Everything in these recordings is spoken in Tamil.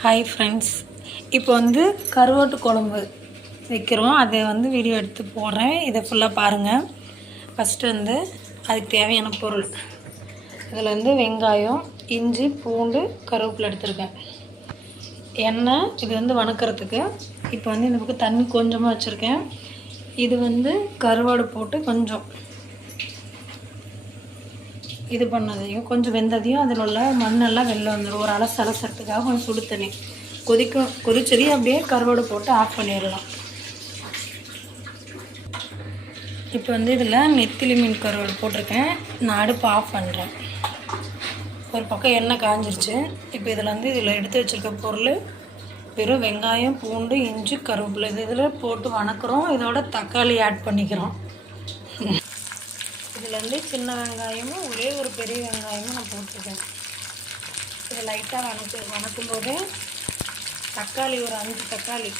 ஹாய் ஃப்ரெண்ட்ஸ் இப்போ வந்து கருவாட்டு குழம்பு வைக்கிறோம். அதை வந்து வீடியோ எடுத்து போடுறேன். இதை ஃபுல்லாக பாருங்கள் ஃபஸ்ட்டு வந்து அதுக்கு தேவையான பொருள். இதில் வந்து வெங்காயம் இஞ்சி பூண்டு கருவேப்பிலை எடுத்திருக்கேன். எண்ணெய் இது வந்து வணக்கிறதுக்கு. இப்போ வந்து இந்த பக்கம் தண்ணி கொஞ்சமாக வச்சுருக்கேன். இது வந்து கருவாடு போட்டு கொஞ்சம் இது பண்ணதையும் கொஞ்சம் வெந்ததையும் அதில் உள்ள மண்ணெல்லாம் வெளில வந்துடும் ஒரு அலசு அலசறதுக்காக கொஞ்சம் சுடு தண்ணி. கொதிக்கும் கொதிச்சதையும் அப்படியே கருவாடு போட்டு ஆஃப் பண்ணிடலாம். இப்போ வந்து இதில் நெத்திலி மீன் கருவாடு போட்டிருக்கேன். நான் அடுப்பு ஆஃப் பண்ணுறேன் ஒரு பக்கம் எண்ணெய் காஞ்சிருச்சு. இப்போ இதில் வந்து இதில் எடுத்து வச்சுருக்க பொருள் வெறும் வெங்காயம் பூண்டு இஞ்சி கருவேப்பிலை. இது இதில் போட்டு வணக்குறோம். இதோட தக்காளி ஆட் பண்ணிக்கிறோம். இதில் சின்ன வெங்காயமும் ஒரே ஒரு பெரிய வெங்காயமும் நான் போட்டிருக்கேன். இதை லைட்டாக வணக்கு வணக்கும் போது தக்காளி ஒரு அஞ்சு தக்காளி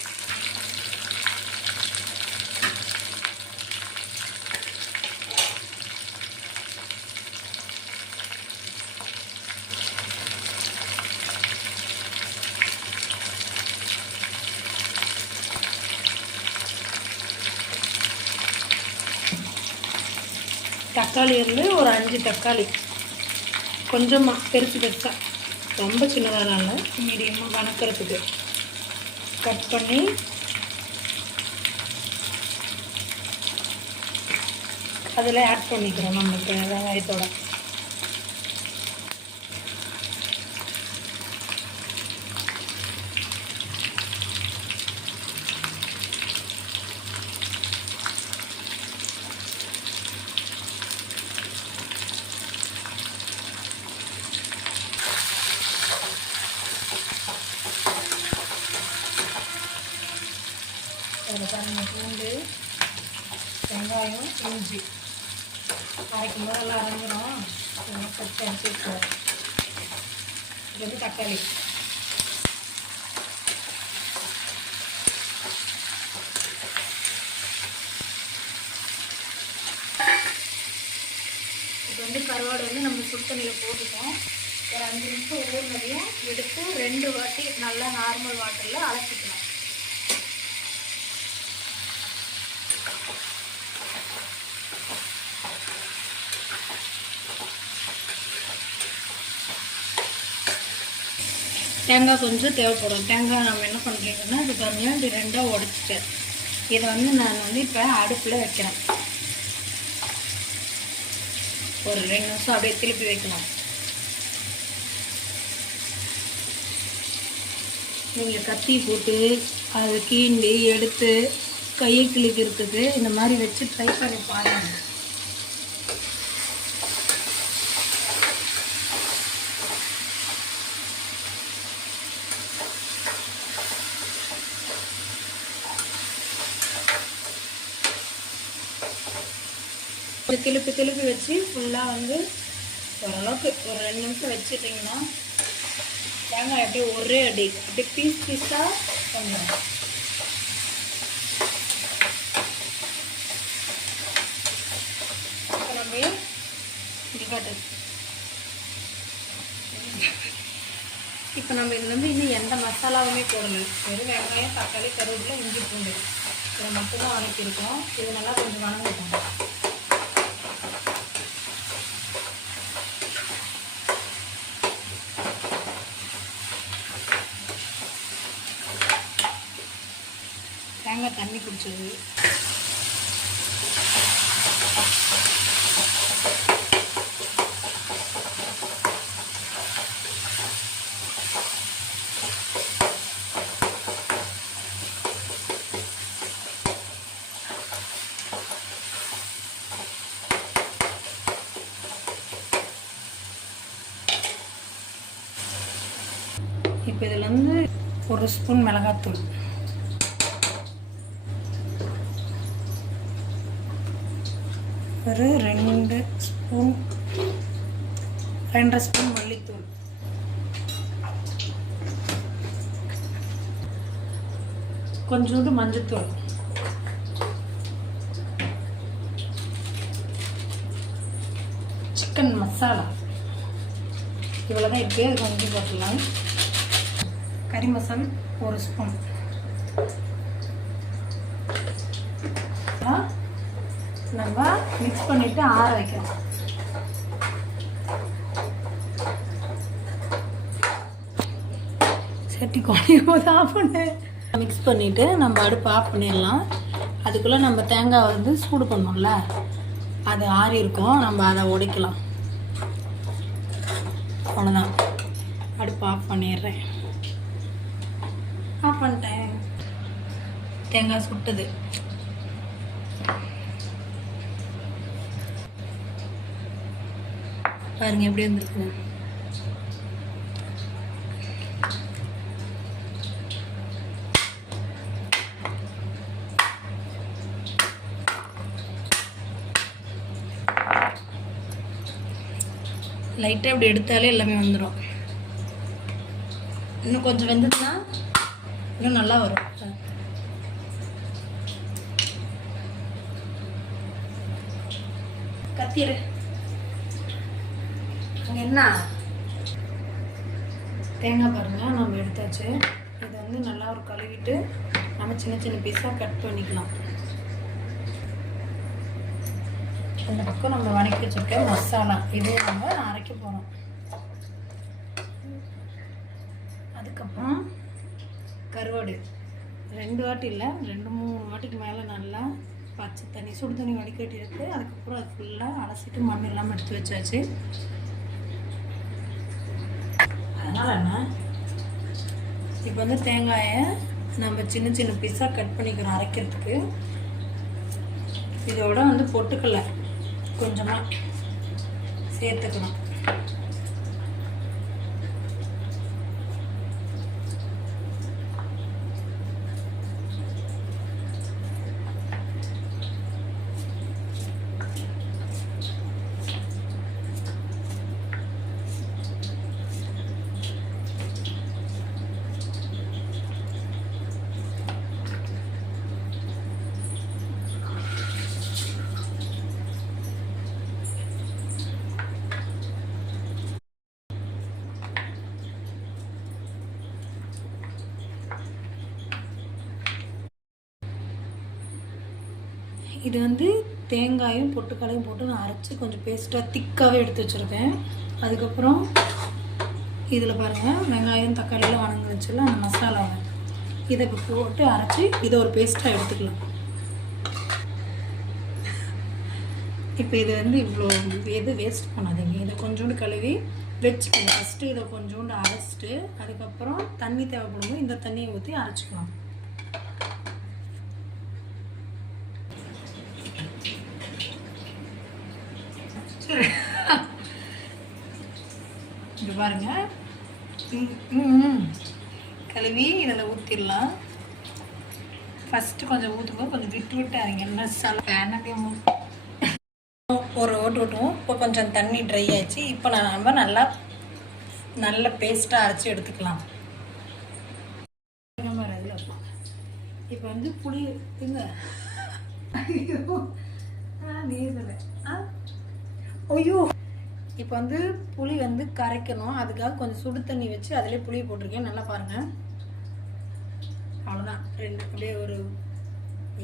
தக்காளி வந்து ஒரு அஞ்சு தக்காளி. கொஞ்சமாக பெருசு பெருசாக ரொம்ப சின்னதாக இல்லை மீடியமாக வணக்கிறதுக்கு. கட் பண்ணி அதில் ஆட் பண்ணிக்கிறோம் நம்ம இப்போ வெங்காயத்தோட. அதில் பாருங்க பூண்டு வெங்காயம் இஞ்சி. அரைக்கும் போது எல்லாம் அரைஞ்சிடும் இதெல்லாம் பச்சை அரைச்சி வச்சுருவோம் இது வந்து தக்காளி. இது வந்து கருவாடு வந்து நம்ம சுடு தண்ணியில் போட்டுட்டோம். ஒரு அஞ்சு நிமிஷம் ஊர்னதையும் எடுத்து ரெண்டு வாட்டி நல்லா நார்மல் வாட்டரில் அலசிக்கலாம் தேங்காய் கொஞ்சம் தேவைப்படும். தேங்காய் நம்ம என்ன பண்ணுறீங்கன்னா இது கம்மியாக இது ரெண்டாக உடச்சிட்டேன். இதை வந்து நான் வந்து இப்போ அடுப்பில் வைக்கிறேன். ஒரு ரெண்டு நிமிஷம் அப்படியே திருப்பி வைக்கலாம். நீங்கள் கத்தி போட்டு அதை கீண்டி எடுத்து கையை கிழிக்கிறதுக்கு இந்த மாதிரி வச்சு ட்ரை பண்ணி பாருங்கள் ஒரு திருப்பி திருப்பி வச்சு ஃபுல்லாக வந்து ஓரளவுக்கு ஒரு ரெண்டு நிமிஷம் வச்சுட்டிங்கன்னா தேங்காய் அப்படியே ஒரே அடி அப்படியே பீஸ் பீஸாக வந்துடும் இப்போ நம்ம இப்போ நம்ம இதில் வந்து இன்னும் எந்த மசாலாவுமே போடலை. வெறும் வெங்காயம் தக்காளி கருவேப்பிலை இஞ்சி பூண்டு. இதை மட்டும்தான் வதக்கியிருக்கோம். இது நல்லா கொஞ்சம் வணங்கிட்டோம் தேங்காய் தண்ணி குடிச்சது இப்போ இதில் வந்து ஒரு ஸ்பூன் மிளகாத்தூள். ஒரு ரெண்டு ஸ்பூன் ரெண்டரை ஸ்பூன் மல்லித்தூள். கொஞ்சோண்டு மஞ்சத்தூள். சிக்கன் மசாலா. இவ்வளோ தான் இருக்குது அது கொஞ்சம் போட்டுடலாம். கறி மசாலா ஒரு ஸ்பூன். நம்ம மிக்ஸ் பண்ணிவிட்டு ஆற வைக்கலாம் சட்டி குறையும் போது ஆஃப் பண்ணு. மிக்ஸ் பண்ணிவிட்டு நம்ம அடுப்பு ஆஃப் பண்ணிடலாம். அதுக்குள்ளே நம்ம தேங்காய் வந்து சூடு பண்ணோம்ல அது ஆறி இருக்கும். நம்ம அதை உடைக்கலாம். அவ்வளோதான் அடுப்பு ஆஃப் பண்ணிடுறேன். ஆஃப் பண்ணிட்டேன். தேங்காய் சுட்டுது. பாருங்க எப்படி வந்திருக்கு. லைட்டாக இப்படி எடுத்தாலே எல்லாமே வந்துடும் இன்னும் கொஞ்சம் வெந்ததுன்னா இன்னும் நல்லா வரும். கத்திரு. என்ன? தேங்காய் பாருங்கள் நம்ம எடுத்தாச்சு. இதை வந்து நல்லா ஒரு கழுவிட்டு நம்ம சின்ன சின்ன பீஸாக கட் பண்ணிக்கலாம். இந்த பக்கம் நம்ம வணக்கி வச்சிருக்க மசாலா இதே நம்ம அரைக்க போகிறோம் அதுக்கப்புறம் கருவாடு. ரெண்டு வாட்டி இல்லை ரெண்டு மூணு வாட்டிக்கு மேலே நல்லா பச்சை தண்ணி சுடு தண்ணி வடிகட்டி இருக்குது அதுக்கப்புறம் அது ஃபுல்லாக அலசிட்டு மண் இல்லாமல் எடுத்து வச்சாச்சு. அதனால் என்ன? இப்போ வந்து தேங்காயை நம்ம சின்ன சின்ன பீஸாக கட் பண்ணிக்கிறோம் அரைக்கிறதுக்கு. இதோட வந்து பொட்டுக்கல்லை கொஞ்சமாக சேர்த்துக்கணும். இது வந்து தேங்காயும் பொட்டுக்கடையும் போட்டு நான் அரைச்சி கொஞ்சம் பேஸ்ட்டாக திக்காகவே எடுத்து வச்சுருக்கேன். அதுக்கப்புறம் இதில் பாருங்கள் வெங்காயம் தக்காளியெல்லாம் வணங்குச்சுல அந்த மசாலாவை இதை இப்போ போட்டு அரைச்சி இதை ஒரு பேஸ்ட்டாக எடுத்துக்கலாம். இப்போ இது வந்து இவ்வளோ எது வேஸ்ட் பண்ணாதீங்க. இதை கொஞ்சோண்டு கழுவி வச்சுக்கணும் ஃபஸ்ட்டு இதை கொஞ்சோண்டு அரைச்சிட்டு அதுக்கப்புறம் தண்ணி தேவைப்படும் இந்த தண்ணியை ஊற்றி அரைச்சிக்கலாம் இது பாருங்க. கழுவி இதில் ஊற்றிடலாம் ஃபஸ்ட்டு கொஞ்சம் ஊற்றும்போது கொஞ்சம் விட்டு விட்டு அரைங்க என்ன சல பேனப்பே ஒரு ஓட்டு ஓட்டுவோம் இப்போ கொஞ்சம் தண்ணி ட்ரை ஆயிடுச்சு. இப்போ நான் நம்ம நல்லா நல்ல பேஸ்ட்டாக அரைச்சி எடுத்துக்கலாம். இப்போ வந்து புளி இங்க ஐயோ. ஆ நீ சொல்லு ஆ. ஐயோ. இப்போ வந்து புளி வந்து கரைக்கணும். அதுக்காக கொஞ்சம் சுடு தண்ணி வச்சு அதிலே புளி போட்டிருக்கேன். நல்லா பாருங்கள் அவ்வளோதான் ரெண்டு அப்படியே ஒரு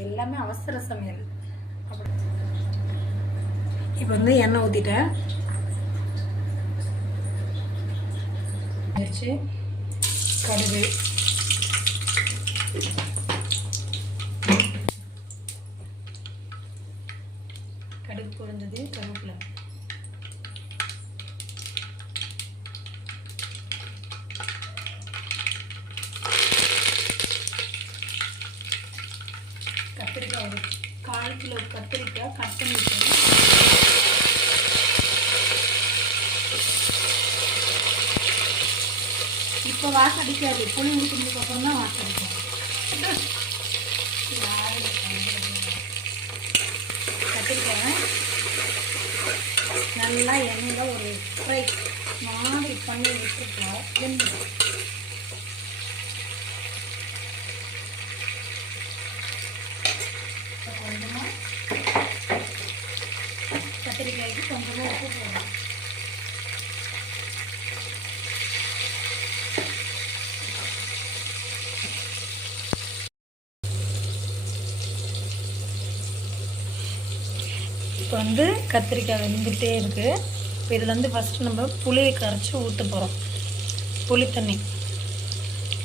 எல்லாமே அவசர சமையல். அப்படி இப்போ வந்து எண்ணெய் ஊற்றிட்டேன் கடுகு பொரிஞ்சது கருவேப்பிலை கத்திரிக்காய் ஒரு கால் கிலோ கத்திரிக்காய் கட் பண்ணி வச்சிருக்கேன் இப்போ வாசம் அடிக்காது. புளி ஊற்றினதுக்கு அப்புறம் தான் வாசம் அடிக்கும். கத்திரிக்காய் நல்லா எண்ணெயில் ஒரு ஃப்ரை மாதிரி பண்ணி விட்டுருக்கோம் வெந்துடும் இப்போ கொஞ்சமாக கத்திரிக்காய்க்கு கொஞ்சமாக உப்பு போடணும் இப்போ வந்து கத்திரிக்காய் வெந்துகிட்டே இருக்குது இப்போ இதில் வந்து ஃபஸ்ட்டு நம்ம புளியை கரைச்சி ஊற்ற போகிறோம் புளி தண்ணி.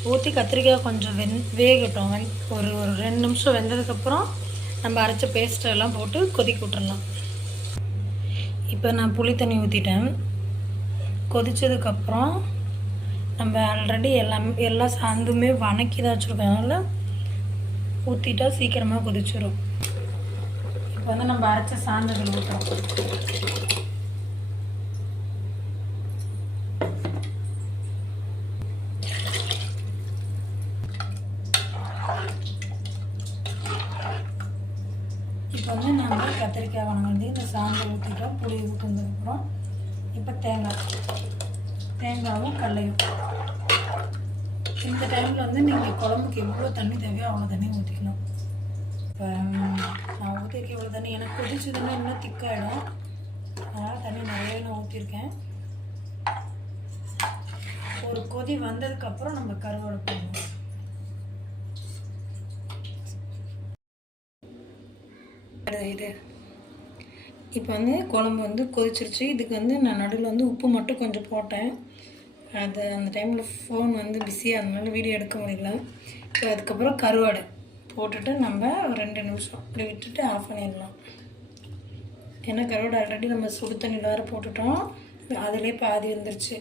ஊற்றி கத்திரிக்காய் கொஞ்சம் வெந் வேகட்டும். வெந் ஒரு ஒரு ரெண்டு நிமிஷம் வெந்ததுக்கப்புறம் நம்ம அரைச்ச பேஸ்ட்டெல்லாம் போட்டு கொதிக்க விட்டுடலாம் இப்போ நான் புளி தண்ணி ஊற்றிட்டேன் கொதித்ததுக்கப்புறம் நம்ம ஆல்ரெடி எல்லாம் எல்லா சாந்துமே வணக்கி தான் வச்சுருக்கோம் அதனால் ஊற்றிட்டா சீக்கிரமாக கொதிச்சிடும் இப்போ வந்து நம்ம அரைச்ச சாந்துகள் ஊற்றுறோம் இப்போ வந்து நம்ம கத்திரிக்காய் வணங்கி இந்த சாந்து ஊற்றிட்டோம் புளி ஊற்றுனதுக்கப்புறம் இப்போ தேங்காய். தேங்காயும் கடலையும். இந்த டைமில் வந்து நீங்கள் குழம்புக்கு எவ்வளோ தண்ணி தேவையோ அவ்வளோ தண்ணி ஊற்றிக்கணும் இப்போ நான் ஊற்றிருக்கேன் இவ்வளோ தண்ணி. எனக்கு கொதிச்சதுன்னா இன்னும் திக்காயிடும். அதனால் தண்ணி நிறைய நான் ஊற்றிருக்கேன் ஒரு கொதி வந்ததுக்கப்புறம் நம்ம கருவாடு போடணும். இது இப்போ வந்து குழம்பு வந்து கொதிச்சிருச்சு. இதுக்கு வந்து நான் நடுவில் வந்து உப்பு மட்டும் கொஞ்சம் போட்டேன். அது அந்த டைமில் ஃபோன் வந்து பிஸியாக அதனால வீடியோ எடுக்க முடியல. இப்போ அதுக்கப்புறம் கருவாடு. போட்டுட்டு நம்ம ஒரு ரெண்டு நிமிஷம் அப்படி விட்டுட்டு ஆஃப் பண்ணிடலாம். ஏன்னா கருவாடு ஆல்ரெடி நம்ம சுடு தண்ணியில் வேறு போட்டுட்டோம். அதிலே பாதி வந்துருச்சு.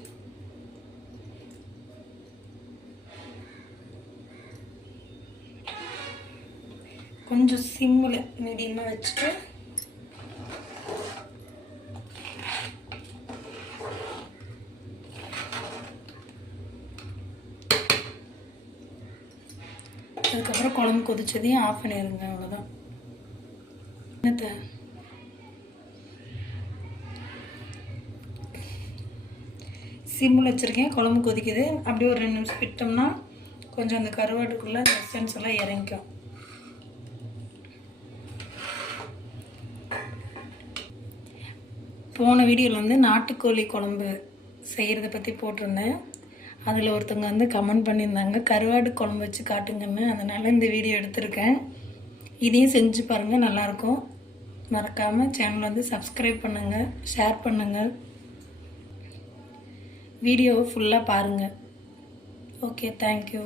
கொஞ்சம் சிம்மில் மீடியமாக வச்சுட்டு அதுக்கப்புறம் குழம்பு கொதிச்சதையும் ஆஃப் பண்ணிடுங்க அவ்வளோதான் என்னத்த? சிம்மில் வச்சுருக்கேன் குழம்பு கொதிக்குது. அப்படியே ஒரு ரெண்டு நிமிஷம் விட்டோம்னா கொஞ்சம் அந்த கருவாட்டுக்குள்ளே அந்த எசன்ஸ் எல்லாம் இறங்கிக்கும். போன வீடியோவில் வந்து நாட்டுக்கோழி குழம்பு செய்கிறத பற்றி போட்டிருந்தேன். அதில் ஒருத்தவங்க வந்து கமெண்ட் பண்ணியிருந்தாங்க. கருவாடு குழம்பு வச்சு காட்டுங்கன்னு. அதனால் இந்த வீடியோ எடுத்திருக்கேன். இதையும் செஞ்சு பாருங்கள் நல்லாயிருக்கும். மறக்காமல் சேனல் வந்து சப்ஸ்கிரைப் பண்ணுங்கள் ஷேர் பண்ணுங்கள் வீடியோவை ஃபுல்லாக பாருங்கள் ஓகே தேங்க்யூ